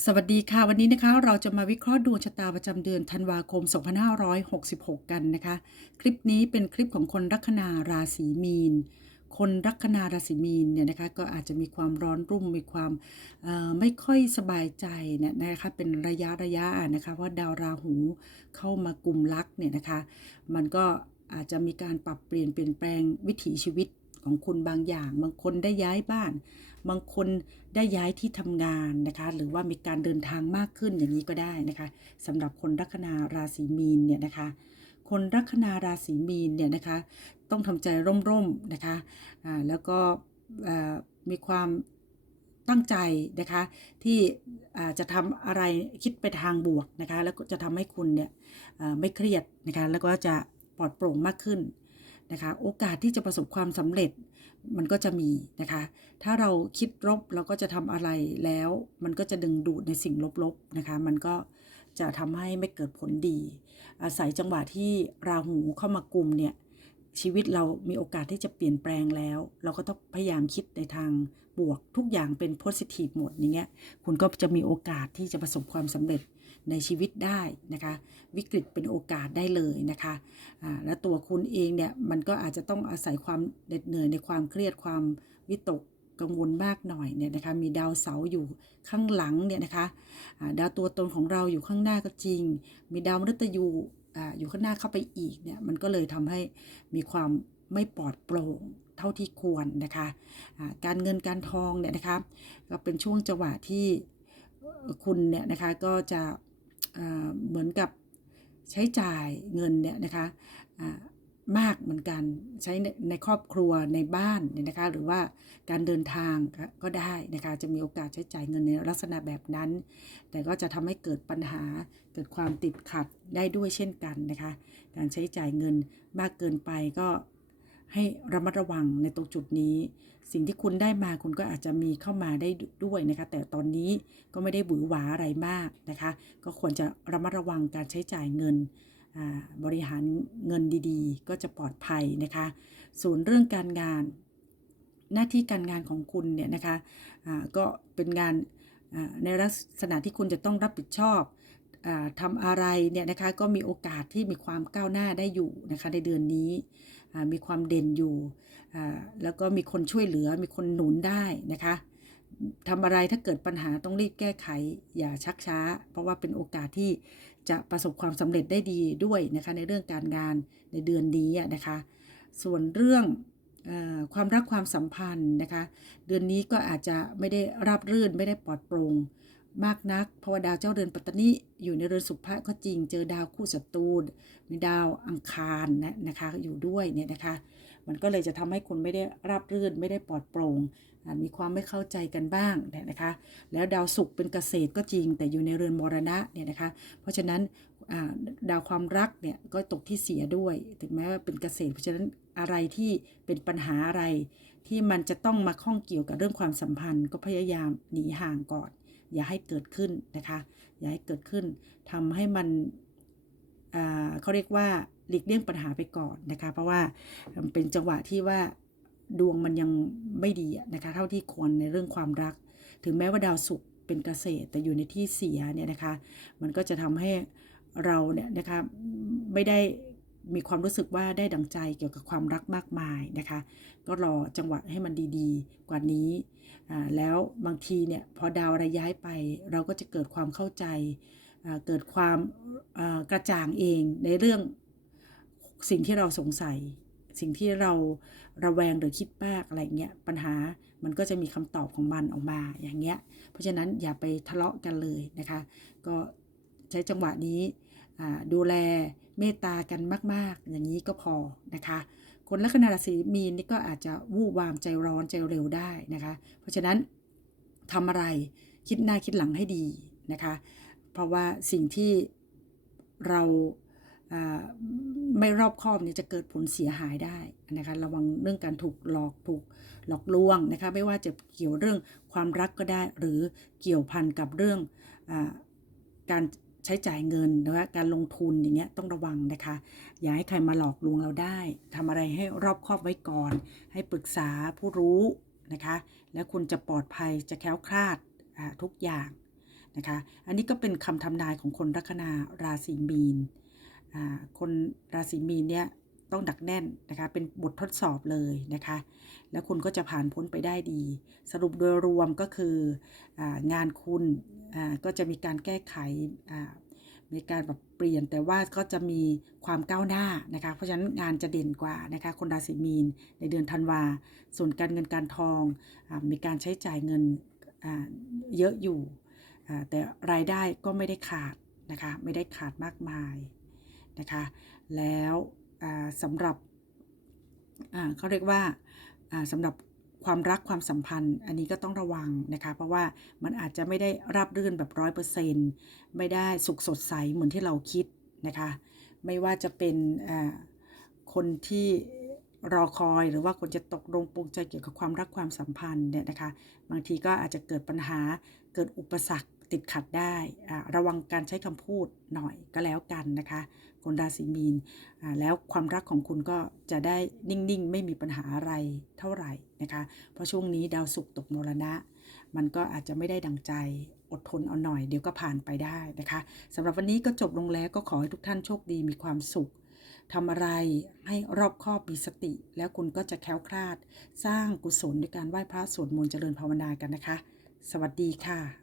สวัสดีค่ะ วันนี้นะคะเราจะมาวิเคราะห์ดวงชะตาประจำเดือนธันวาคม 2566 กันนะคะ คลิปนี้เป็นคลิปของคนลัคนาราศีมีน คนลัคนาราศีมีนเนี่ยนะคะก็อาจจะมีความร้อนรุ่มมีความไม่ค่อยสบายใจเนี่ยนะคะเป็นระยะระยะนะคะว่าดาวราหูเข้ามากลุ่มลักเนี่ยนะคะ มันก็อาจจะมีการปรับเปลี่ยนเปลี่ยนแปลงวิถีชีวิต ของคุณบางอย่าง บางคนได้ย้ายบ้าน บางคนได้ย้ายที่ทำงานนะคะ หรือว่ามีการเดินทางมากขึ้นอย่างนี้ก็ได้นะคะสำหรับคนลัคนาราศีมีนเนี่ยนะคะ คนลัคนาราศีมีนเนี่ยนะคะ ต้องทำใจร่มๆนะคะอ่าแล้วก็มีความตั้งใจนะคะที่จะทำอะไรคิดไปทางบวกนะคะแล้วก็จะทำให้คุณเนี่ยไม่เครียดนะคะแล้วก็จะปลอดโปร่งมากขึ้น นะคะ โอกาสที่จะประสบความสำเร็จมันก็จะมีนะคะ ถ้าเราคิดลบเราก็จะทำอะไรแล้ว มันก็จะดึงดูดในสิ่งลบๆนะคะ มันก็จะทำให้ไม่เกิดผลดี อาศัยจังหวะที่ราหูเข้ามากลุ่มเนี่ยชีวิตเรามีโอกาสที่จะเปลี่ยนแปลงแล้ว เราก็ต้องพยายามคิดในทางบวกทุกอย่างเป็น positive หมดอย่างเงี้ยคุณก็จะมีโอกาสที่จะประสบความสำเร็จ ในชีวิตได้นะคะ วิกฤตเป็นโอกาสได้เลยนะคะอ่าและตัวคุณเองเนี่ยมันก็อาจจะต้องอาศัยความเหน็ดเหนื่อยในความเครียดความวิตกกังวลมากหน่อยเนี่ยนะคะมีดาวเสาอยู่ข้างหลังเนี่ยนะคะดาวตัวตนของเราอยู่ข้างหน้าก็จริง มีดาวมฤตยูออยู่ข้างหน้าเข้าไปอีกเนี่ยมันก็เลยทำให้มีความไม่ปลอดโปร่งเท่าที่ควรนะคะอ่าการเงินการทองเนี่ยนะคะก็เป็นช่วงจังหวะที่คุณเนี่ยนะคะก็จะ เหมือนกับใช้จ่ายเงินเนี่ยนะคะมากเหมือนกันใช้ในในครอบครัวในบ้านเนี่ยนะคะหรือว่าการเดินทางก็ก็ได้นะคะจะมีโอกาสใช้จ่ายเงินในลักษณะแบบนั้น แต่ก็จะทำให้เกิดปัญหาเกิดความติดขัดได้ด้วยเช่นกันนะคะการใช้จ่ายเงินมากเกินไปก็ ให้ระมัดระวังในตรงจุดนี้ สิ่งที่คุณได้มาคุณก็อาจจะมีเข้ามาได้ด้วยนะคะ แต่ตอนนี้ก็ไม่ได้หวือหวาอะไรมากนะคะ ก็ควรจะระมัดระวังการใช้จ่ายเงินบริหารเงินดีๆ ก็จะปลอดภัยนะคะ ส่วนเรื่องการงาน หน้าที่การงานของคุณเนี่ยนะคะก็เป็นงานในลักษณะที่คุณจะต้องรับผิดชอบ ทำอะไรเนี่ยนะคะก็มีโอกาสที่มีความก้าวหน้าได้อยู่นะคะในเดือนนี้มีความเด่นอยู่ แล้วก็มีคนช่วยเหลือมีคนหนุนได้นะคะทำอะไรถ้าเกิดปัญหาต้องรีบแก้ไขอย่าชักช้า เพราะว่าเป็นโอกาสที่จะประสบความสำเร็จได้ดีด้วยนะคะในเรื่องการงานในเดือนนี้นะคะ ส่วนเรื่องอความรักความสัมพันธ์นะคะ เดือนนี้ก็อาจจะไม่ได้ราบรื่นไม่ได้ปลอดโปร่ง มากนัก เพราะว่าดาวเจ้าเรือนปัตตนิอยู่ในเรือนสุภะก็จริงเจอดาวคู่ศัตรูมีดาวอังคารนะนะคะอยู่ด้วยเนี่ยนะคะ มันก็เลยจะทำให้คุณไม่ได้ราบรื่นไม่ได้ปลอดโปร่งมีความไม่เข้าใจกันบ้างเนี่ยนะคะ แล้วดาวศุกร์เป็นเกษตรก็จริง แต่อยู่ในเรือนมรณะเนี่ยนะคะ เพราะฉะนั้นดาวความรักเนี่ยก็ตกที่เสียด้วย ถึงแม้ว่าเป็นเกษตร เพราะฉะนั้นอะไรที่เป็นปัญหาอะไร ที่มันจะต้องมาข้องเกี่ยวกับเรื่องความสัมพันธ์ ก็พยายามหนีห่างก่อน อย่าให้เกิดขึ้นนะคะ อย่าให้เกิดขึ้นทำให้มันเขาเรียกว่าหลีกเลี่ยงปัญหาไปก่อนนะคะ เพราะว่าเป็นจังหวะที่ว่าดวงมันยังไม่ดีนะคะ เท่าที่ควรในเรื่องความรัก ถึงแม้ว่าดาวศุกร์เป็นเกษตร แต่อยู่ในที่เสียเนี่ยนะคะ มันก็จะทำให้เราเนี่ยนะคะไม่ได้ มีความรู้สึกว่าได้ดังใจเกี่ยวกับความรักมากมายนะคะ ก็รอจังหวะให้มันดีๆ กว่านี้ แล้วบางทีเนี่ยพอดาวอะไรย้ายไป เราก็จะเกิดความเข้าใจ เกิดความกระจ่างเองในเรื่องสิ่งที่เราสงสัย สิ่งที่เราระแวงหรือคิดมากอะไรเงี้ยปัญหามันก็จะมีคำตอบของมันออกมาอย่างเงี้ย เพราะฉะนั้นอย่าไปทะเลาะกันเลยนะคะ ก็ใช้จังหวะนี้ ดูแลเมตตากันมาก ๆ อย่างนี้ก็พอนะคะ คนลัคนาราศีมีนนี่ก็อาจจะวู่วามใจร้อนใจเร็วได้นะคะ เพราะฉะนั้นทำอะไรคิดหน้าคิดหลังให้ดีนะคะ เพราะว่าสิ่งที่เราไม่รอบคอบเนี่ยจะเกิดผลเสียหายได้นะคะระวังเรื่องการถูกหลอกถูกหลอกลวงนะคะไม่ว่าจะเกี่ยวเรื่องความรักก็ได้ หรือเกี่ยวพันกับเรื่องอการ ใช้จ่ายเงินนะคะการลงทุนอย่างเงี้ยต้องระวังนะคะ อย่าให้ใครมาหลอกลวงเราได้ทำอะไรให้รอบคอบไว้ก่อน ให้ปรึกษาผู้รู้นะคะ และคุณจะปลอดภัยจะแคล้วคลาดทุกอย่างนะคะ อันนี้ก็เป็นคำทำนายของคนลัคนาราศีมีนคนราศีมีนเนี่ย ต้องดักแน่นนะคะเป็นบททดสอบเลยนะคะ แล้วคุณก็จะผ่านพ้นไปได้ดี สรุปโดยรวมก็คือองานคุณก็จะมีการแก้ไขมีการแบบเปลี่ยนแต่ว่าก็จะมีความก้าวหน้านะคะ เพราะฉะนั้นงานจะเด่นกว่านะคะคนราศีมีนในเดือนธันวา ส่วนการเงินการทองอมีการใช้จ่ายเงินเยอะอยู่ แต่รายได้ก็ไม่ได้ขาดนะคะไม่ได้ขาดมากมายนะคะ แล้ว สำหรับเขาเรียกว่าสำหรับความรักความสัมพันธ์ อันนี้ก็ต้องระวังนะคะ เพราะว่ามันอาจจะไม่ได้ราบรื่นแบบร้อยเปอร์เซ็นต์ไม่ได้สุขสดใสเหมือนที่เราคิดนะคะ ไม่ว่าจะเป็นคนที่รอคอยหรือว่าคนจะตกลงปรงใจเกี่ยวกับความรักความสัมพันธ์เนี่ยนะคะ บางทีก็อาจจะเกิดปัญหาเกิดอุปสรรค ติดขัดได้ ระวังการใช้คำพูดหน่อยก็แล้วกันนะคะ คนราศีมีน แล้วความรักของคุณก็จะได้นิ่ง ๆ ไม่มีปัญหาอะไรเท่าไหร่นะคะ เพราะช่วงนี้ดาวศุกร์ตกมรณะ มันก็อาจจะไม่ได้ดังใจอดทนเอาหน่อยเดี๋ยวก็ผ่านไปได้นะคะสำหรับวันนี้ก็จบลงแล้วก็ขอให้ทุกท่านโชคดีมีความสุขทำอะไรให้รอบคอบมีสติ แล้วคุณก็จะแคล้วคลาด สร้างกุศลด้วยการไหว้พระสวดมนต์เจริญภาวนากันนะคะ สวัสดีค่ะ